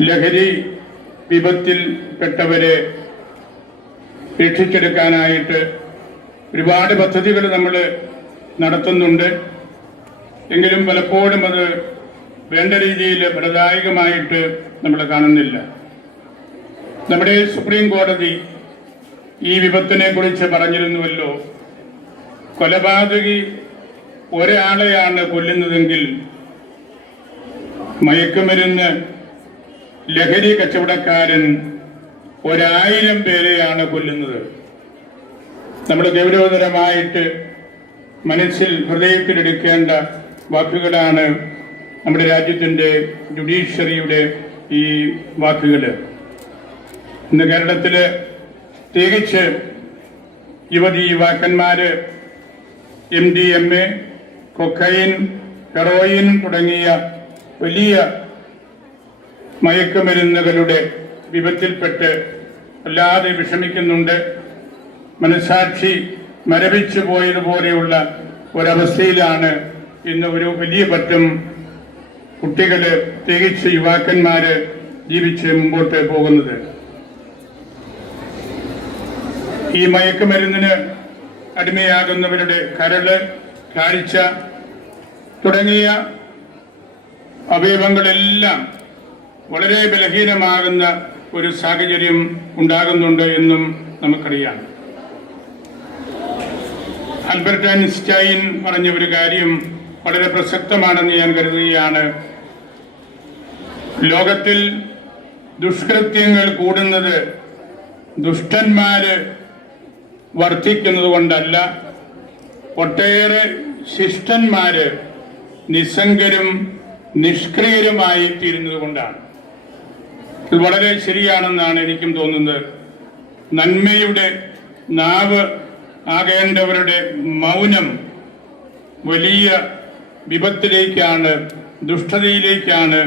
ലഹരി വിപത്തിൽപ്പെട്ടവരെ രക്ഷിച്ചെടുക്കാനായിട്ട് ഒരുപാട് പദ്ധതികൾ നമ്മൾ നടത്തുന്നുണ്ട്. എങ്കിലും പലപ്പോഴും അത് വേണ്ട രീതിയിൽ ഫലദായകമായിട്ട് നമ്മൾ കാണുന്നില്ല. നമ്മുടെ സുപ്രീം കോടതി ഈ വിപത്തിനെ കുറിച്ച് പറഞ്ഞിരുന്നുവല്ലോ. കൊലപാതകി ഒരാളെയാണ് കൊല്ലുന്നതെങ്കിൽ മയക്കുമരുന്ന് ലഹരി കച്ചവടക്കാരൻ ഒരായിരം പേരെയാണ് കൊല്ലുന്നത്. നമ്മൾ ഗൗരവതരമായിട്ട് മനസ്സിൽ ഹൃദയത്തിലെടുക്കേണ്ട വാക്കുകളാണ് നമ്മുടെ രാജ്യത്തിന്റെ ജുഡീഷ്യറിയുടെ ഈ വാക്കുകൾ ഇന്ന് കേരളത്തിൽ തികച്ച് യുവതി യുവാക്കന്മാർ M D M A cocaine heroin തുടങ്ങിയ വലിയ മയക്കുമരുന്നുകളുടെ വിപത്തിൽപ്പെട്ട് അല്ലാതെ വിഷമിക്കുന്നുണ്ട്. മനസാക്ഷി മരവിച്ചു പോയതുപോലെയുള്ള ഒരവസ്ഥയിലാണ് ഇന്ന് ഒരു വലിയ പറ്റം കുട്ടികൾ തികച്ച് യുവാക്കന്മാര് ജീവിച്ച് മുമ്പോട്ട് പോകുന്നത്. ഈ മയക്കുമരുന്നിന് അടിമയാകുന്നവരുടെ കരൾ കാഴ്ച തുടങ്ങിയ അവയവങ്ങളെല്ലാം വളരെ ബലഹീനമാകുന്ന ഒരു സാഹചര്യം ഉണ്ടാകുന്നുണ്ട് എന്നും നമുക്കറിയാം. ആൽബർട്ട് ഐൻസ്റ്റൈൻ പറഞ്ഞ ഒരു കാര്യം വളരെ പ്രസക്തമാണെന്ന് ഞാൻ കരുതുകയാണ്. ലോകത്തിൽ ദുഷ്കൃത്യങ്ങൾ കൂടുന്നത് ദുഷ്ടന്മാര് വർദ്ധിക്കുന്നത് കൊണ്ടല്ല ഒട്ടേറെ ശിഷ്ടന്മാര് നിസ്സംഗരും നിഷ്ക്രിയരുമായി തീരുന്നത് കൊണ്ടാണ് ഇത് വളരെ ശരിയാണെന്നാണ് എനിക്കും തോന്നുന്നത്. നന്മയുടെ നാവ് ആകേണ്ടവരുടെ മൗനം വലിയ വിപത്തിലേക്കാണ് ദുഷ്ടതയിലേക്കാണ്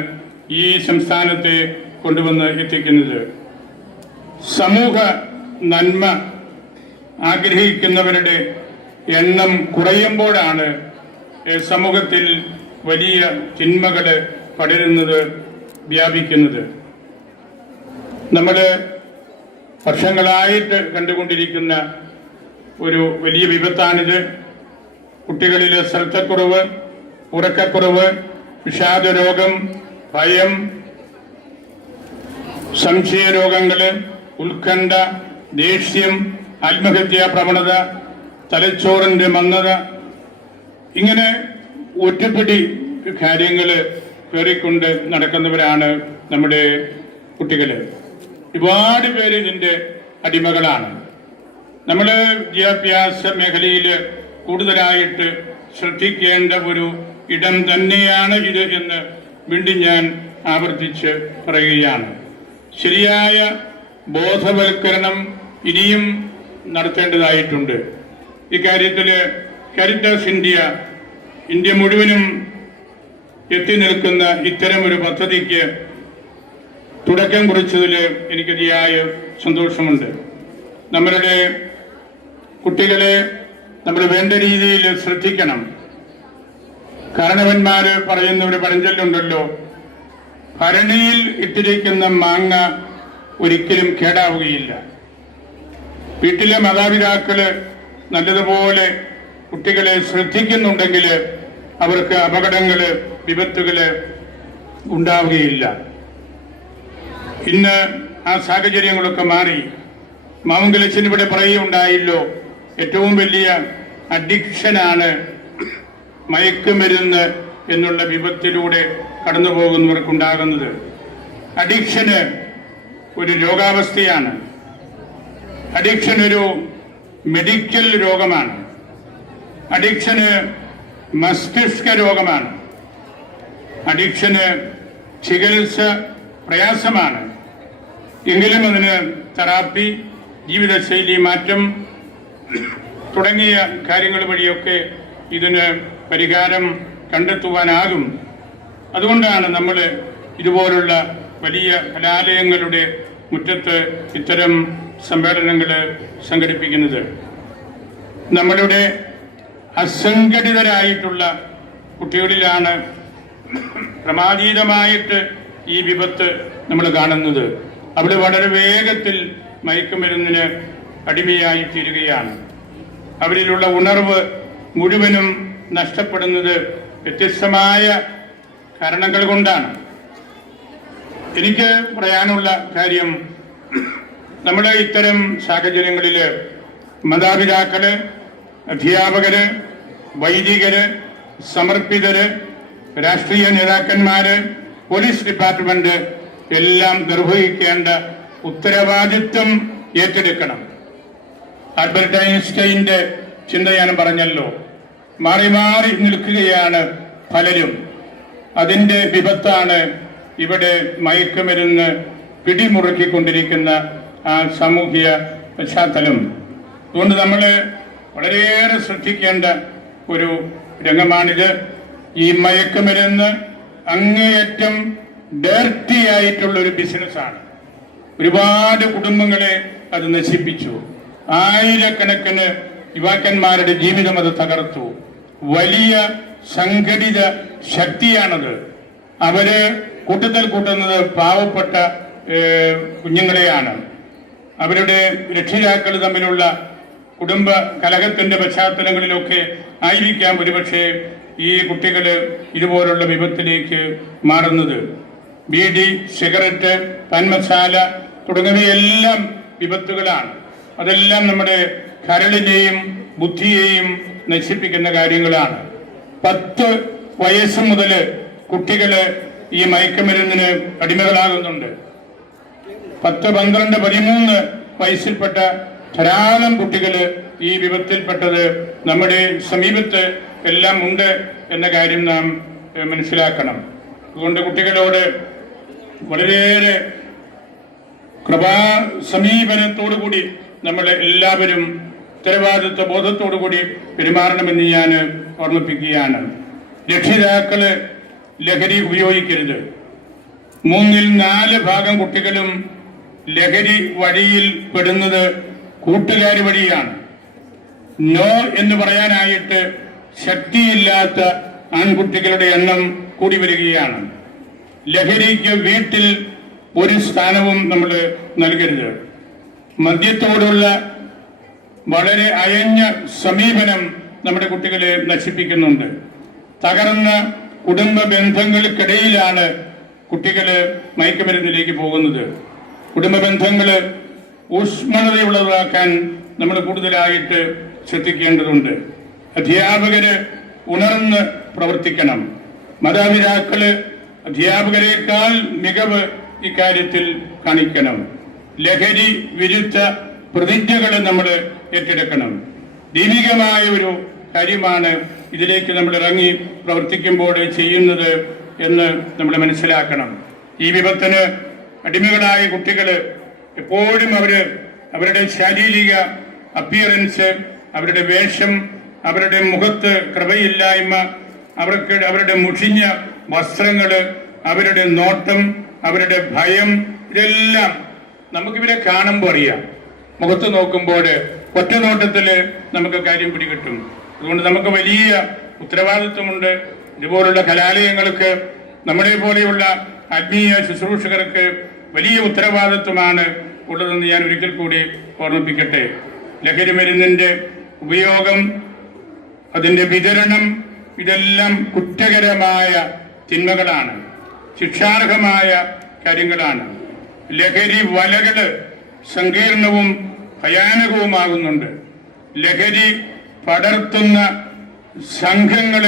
ഈ സംസ്ഥാനത്തെ കൊണ്ടുവന്ന് എത്തിക്കുന്നത്. സമൂഹ നന്മ ആഗ്രഹിക്കുന്നവരുടെ എണ്ണം കുറയുമ്പോഴാണ് സമൂഹത്തിൽ വലിയ തിന്മകൾ പടരുന്നത് വ്യാപിക്കുന്നത്. നമ്മൾ വർഷങ്ങളായിട്ട് കണ്ടുകൊണ്ടിരിക്കുന്ന ഒരു വലിയ വിപത്താണിത്. കുട്ടികളിലെ ശ്രദ്ധക്കുറവ് ഉറക്കക്കുറവ് വിഷാദരോഗം ഭയം സംശയരോഗങ്ങൾ ഉത്കണ്ഠ ദേഷ്യം ആത്മഹത്യാ പ്രവണത തലച്ചോറിന്റെ മന്ദത ഇങ്ങനെ ഒറ്റപ്പിടി കാര്യങ്ങൾ കയറിക്കൊണ്ട് നടക്കുന്നവരാണ് നമ്മുടെ കുട്ടികൾ ഒരുപാട് പേര് ഇതിന്റെ അടിമകളാണ്. നമ്മൾ വിദ്യാഭ്യാസ മേഖലയിൽ കൂടുതലായിട്ട് ശ്രദ്ധിക്കേണ്ട ഒരു ഇടം തന്നെയാണ് ഇത് എന്ന് വീണ്ടും ഞാൻ ആവർത്തിച്ച് പറയുകയാണ്. ശരിയായ ബോധവൽക്കരണം ഇനിയും നടത്തേണ്ടതായിട്ടുണ്ട്. ഇക്കാര്യത്തിൽ കാരിറ്റാസ് ഇന്ത്യ ഇന്ത്യ മുഴുവനും എത്തി നിൽക്കുന്ന ഇത്തരം ഒരു പദ്ധതിക്ക് തുടക്കം കുറിച്ചതിൽ എനിക്കതിയായ സന്തോഷമുണ്ട്. നമ്മളുടെ കുട്ടികളെ നമ്മൾ വേണ്ട രീതിയിൽ ശ്രദ്ധിക്കണം. കാരണവന്മാർ പറയുന്ന ഒരു പഴഞ്ചൊല്ലുണ്ടല്ലോ ഭരണിയിൽ ഇട്ടിരിക്കുന്ന മാങ്ങ ഒരിക്കലും കേടാവുകയില്ല. വീട്ടിലെ മാതാപിതാക്കൾ നല്ലതുപോലെ കുട്ടികളെ ശ്രദ്ധിക്കുന്നുണ്ടെങ്കിൽ അവർക്ക് അപകടങ്ങൾ വിപത്തുകൾ ഉണ്ടാവുകയില്ല. ഇന്ന് ആ സാഹചര്യങ്ങളൊക്കെ മാറി. മാമംഗലച്ചൻ ഇവിടെ പറയുകയുണ്ടായല്ലോ ഏറ്റവും വലിയ അഡിക്ഷനാണ് മയക്കുമരുന്ന് എന്നുള്ള വിപത്തിലൂടെ കടന്നു പോകുന്നവർക്കുണ്ടാകുന്നത് അഡിക്ഷന് ഒരു രോഗാവസ്ഥയാണ്. അഡിക്ഷൻ ഒരു മെഡിക്കൽ രോഗമാണ്. അഡിക്ഷന് മസ്തിഷ്ക രോഗമാണ്. അഡിക്ഷന് ചികിത്സ പ്രയാസമാണ്. എങ്കിലും അതിന് തെറാപ്പി ജീവിതശൈലി മാറ്റം തുടങ്ങിയ കാര്യങ്ങൾ വഴിയൊക്കെ ഇതിന് പരിഹാരം കണ്ടെത്തുവാനാകും. അതുകൊണ്ടാണ് നമ്മൾ ഇതുപോലുള്ള വലിയ കലാലയങ്ങളുടെ മുറ്റത്ത് ഇത്തരം സമ്മേളനങ്ങൾ സംഘടിപ്പിക്കുന്നത്. നമ്മളുടെ അസംഘടിതരായിട്ടുള്ള കുട്ടികളിലാണ് ക്രമാതീതമായിട്ട് ഈ വിപത്ത് നമ്മൾ കാണുന്നത്. അവിടെ വളരെ വേഗത്തിൽ മയക്കുമരുന്നിന് അടിമയായി തീരുകയാണ്. അവരിലുള്ള ഉണർവ് മുഴുവനും നഷ്ടപ്പെടുന്നത് വ്യത്യസ്തമായ കാരണങ്ങൾ കൊണ്ടാണ്. എനിക്ക് പറയാനുള്ള കാര്യം നമ്മുടെ ഇത്തരം സാഹചര്യങ്ങളിൽ മാതാപിതാക്കൾ അധ്യാപകര് വൈദികര് സമർപ്പിതര് രാഷ്ട്രീയ നേതാക്കന്മാര് പോലീസ് ഡിപ്പാർട്ട്മെന്റ് എല്ലാം നിർവഹിക്കേണ്ട ഉത്തരവാദിത്വം ഏറ്റെടുക്കണം. ആൽബർട്ട് ഐൻസ്റ്റൈന്റെ ചിന്ത ഞാൻ പറഞ്ഞല്ലോ മാറി മാറി നിൽക്കുകയാണ് പലരും. അതിന്റെ വിപത്താണ് ഇവിടെ മയക്കുമരുന്ന് പിടിമുറുക്കിക്കൊണ്ടിരിക്കുന്ന ആ സാമൂഹിക പശ്ചാത്തലം. അതുകൊണ്ട് നമ്മൾ വളരെയേറെ ശ്രദ്ധിക്കേണ്ട ഒരു രംഗമാണിത്. ഈ മയക്കുമരുന്ന് അങ്ങേയറ്റം ഡേർട്ടി ആയിട്ടുള്ള ഒരു ബിസിനസ്സാണ് ഒരുപാട് കുടുംബങ്ങളെ അത് നശിപ്പിച്ചു. ആയിരക്കണക്കിന് യുവാക്കന്മാരുടെ ജീവിതം അത് തകർത്തു. വലിയ സംഘടിത ശക്തിയാണത്. അവർ കൂട്ടത്തിൽ കൂട്ടുന്നത് പാവപ്പെട്ട കുഞ്ഞുങ്ങളെയാണ്. അവരുടെ രക്ഷിതാക്കൾ തമ്മിലുള്ള കുടുംബ കലഹത്തിന്റെ പശ്ചാത്തലങ്ങളിലൊക്കെ ആയിരിക്കാം ഒരുപക്ഷെ ഈ കുട്ടികൾ ഇതുപോലുള്ള വിപത്തിലേക്ക് മാറുന്നത്. ബീഡി സിഗരറ്റ് പന്മസാല തുടങ്ങിയവയെല്ലാം വിപത്തുകളാണ്. അതെല്ലാം നമ്മുടെ കരളിനെയും ബുദ്ധിയെയും നശിപ്പിക്കുന്ന കാര്യങ്ങളാണ്. പത്ത് വയസ്സ് മുതൽ കുട്ടികൾ ഈ മയക്കുമരുന്നിന് അടിമകളാകുന്നുണ്ട്. പത്ത് പന്ത്രണ്ട് പതിമൂന്ന് വയസ്സിൽപ്പെട്ട ധാരാളം കുട്ടികൾ ഈ വിപത്തിൽപ്പെട്ടത് നമ്മുടെ സമീപത്ത് എല്ലാം ഉണ്ട് എന്ന കാര്യം നാം മനസ്സിലാക്കണം. അതുകൊണ്ട് കുട്ടികളോട് വളരെയേറെ കൃപാ സമീപനത്തോടുകൂടി നമ്മൾ എല്ലാവരും ഉത്തരവാദിത്വ ബോധത്തോടുകൂടി പെരുമാറണമെന്ന് ഞാൻ ഓർമ്മിപ്പിക്കുകയാണ്. രക്ഷിതാക്കൾ ലഹരി ഉപയോഗിക്കരുത്. മൂന്നിൽ നാല് ഭാഗം കുട്ടികളും ലഹരി വഴിയിൽ പെടുന്നത് കൂട്ടുകാർ വഴിയാണ്. നോ എന്ന് പറയാനായിട്ട് ശക്തിയില്ലാത്ത ആൺകുട്ടികളുടെ എണ്ണം കൂടി വരികയാണ്. ലഹരിക്ക് വീട്ടിൽ ഒരു സ്ഥാനവും നമ്മൾ നൽകരുത്. മദ്യത്തോടുള്ള വളരെ അയഞ്ഞ സമീപനം നമ്മുടെ കുട്ടികളെ നശിപ്പിക്കുന്നുണ്ട്. തകർന്ന കുടുംബ ബന്ധങ്ങൾക്കിടയിലാണ് കുട്ടികൾ മയക്കുമരുന്നിലേക്ക് പോകുന്നത്. കുടുംബ ബന്ധങ്ങൾ ഊഷ്മളതയുള്ളതാക്കാൻ നമ്മൾ കൂടുതലായിട്ട് ശ്രദ്ധിക്കേണ്ടതുണ്ട്. അധ്യാപകര് ഉണർന്ന് പ്രവർത്തിക്കണം. മാതാപിതാക്കൾ അധ്യാപകരെക്കാൾ മികവ് ഇക്കാര്യത്തിൽ കാണിക്കണം. ലഹരി വിരുദ്ധ പ്രതിജ്ഞകൾ നമ്മൾ ഏറ്റെടുക്കണം. ദൈവികമായ ഒരു കാര്യമാണ് ഇതിലേക്ക് നമ്മൾ ഇറങ്ങി പ്രവർത്തിക്കുമ്പോൾ ചെയ്യുന്നത് എന്ന് നമ്മൾ മനസ്സിലാക്കണം. ഈ വിപത്തിന് അടിമകളായ കുട്ടികൾ എപ്പോഴും അവർ അവരുടെ ശാരീരിക അപ്പിയറൻസ് അവരുടെ വേഷം അവരുടെ മുഖത്ത് കൃപയില്ലായ്മ അവർക്ക് അവരുടെ മുഷിഞ്ഞ വസ്ത്രങ്ങൾ അവരുടെ നോട്ടം അവരുടെ ഭയം ഇതെല്ലാം നമുക്കിവരെ കാണുമ്പോൾ അറിയാം. മുഖത്ത് നോക്കുമ്പോൾ ഒറ്റ നോട്ടത്തിൽ നമുക്ക് കാര്യം പിടികിട്ടും. അതുകൊണ്ട് നമുക്ക് വലിയ ഉത്തരവാദിത്വമുണ്ട്. ഇതുപോലുള്ള കലാലയങ്ങൾക്ക് നമ്മളെ പോലെയുള്ള ആത്മീയ ശുശ്രൂഷകർക്ക് വലിയ ഉത്തരവാദിത്വമാണ് ഉള്ളതെന്ന് ഞാൻ ഒരിക്കൽ കൂടി ഓർമ്മിപ്പിക്കട്ടെ. ലഹരി മരുന്നിന്റെ ഉപയോഗം അതിന്റെ വിതരണം ഇതെല്ലാം കുറ്റകരമായ തിന്മകളാണ് ശിക്ഷാർഹമായ കാര്യങ്ങളാണ്. ലഹരി വലകൾ സങ്കീർണവും ഭയാനകവുമാകുന്നുണ്ട്. ലഹരി പടർത്തുന്ന സംഘങ്ങൾ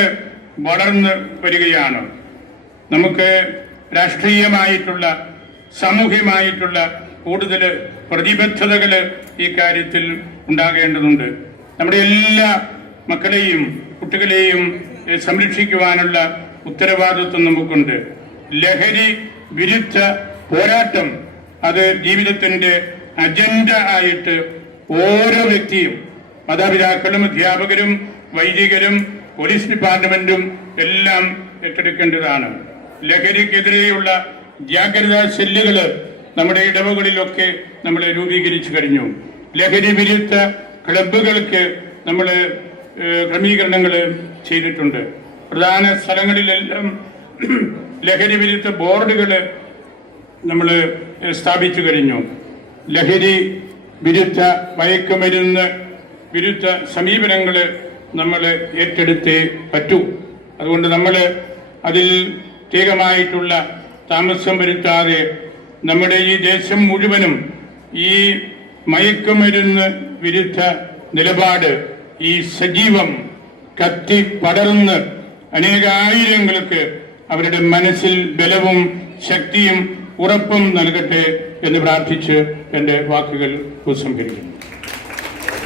വളർന്ന് വരികയാണ്. നമുക്ക് രാഷ്ട്രീയമായിട്ടുള്ള സാമൂഹ്യമായിട്ടുള്ള കൂടുതൽ പ്രതിബദ്ധതകൾ ഈ കാര്യത്തിൽ ഉണ്ടാകേണ്ടതുണ്ട്. നമ്മുടെ എല്ലാ മക്കളെയും കുട്ടികളെയും സംരക്ഷിക്കുവാനുള്ള ഉത്തരവാദിത്വം നമുക്കുണ്ട്. ലഹരി വിരുദ്ധ പോരാട്ടം അത് ജീവിതത്തിന്റെ അജണ്ട ആയിട്ട് ഓരോ വ്യക്തിയും മാതാപിതാക്കളും അധ്യാപകരും വൈദികരും പോലീസ് ഡിപ്പാർട്ട്മെന്റും എല്ലാം ഏറ്റെടുക്കേണ്ടതാണ്. ലഹരിക്കെതിരെയുള്ള ജാഗ്രതാ സെല്ലുകൾ നമ്മുടെ ഇടവകളിലൊക്കെ നമ്മൾ രൂപീകരിച്ചു കഴിഞ്ഞു. ലഹരി വിരുദ്ധ ക്ലബുകൾക്ക് നമ്മൾ ക്രമീകരണങ്ങൾ ചെയ്തിട്ടുണ്ട്. പ്രധാന സ്ഥലങ്ങളിലെല്ലാം ലഹരി വിരുദ്ധ ബോർഡുകൾ നമ്മൾ സ്ഥാപിച്ചു കഴിഞ്ഞു. ലഹരി വിരുദ്ധ മയക്കുമരുന്ന് വിരുദ്ധ സമീപനങ്ങൾ നമ്മൾ ഏറ്റെടുത്തേ പറ്റൂ. അതുകൊണ്ട് നമ്മൾ അതിൽ പ്രത്യേകമായിട്ടുള്ള താമസം വരുത്താതെ നമ്മുടെ ഈ ദേശം മുഴുവനും ഈ മയക്കുമരുന്ന് വിരുദ്ധ നിലപാട് ഈ സജീവം കത്തി പടർന്ന് അനേകായിരങ്ങൾക്ക് അവരുടെ മനസ്സിൽ ബലവും ശക്തിയും ഉറപ്പും നൽകട്ടെ എന്ന് പ്രാർത്ഥിച്ച് എന്റെ വാക്കുകൾ ഉപസംഹരിക്കുന്നു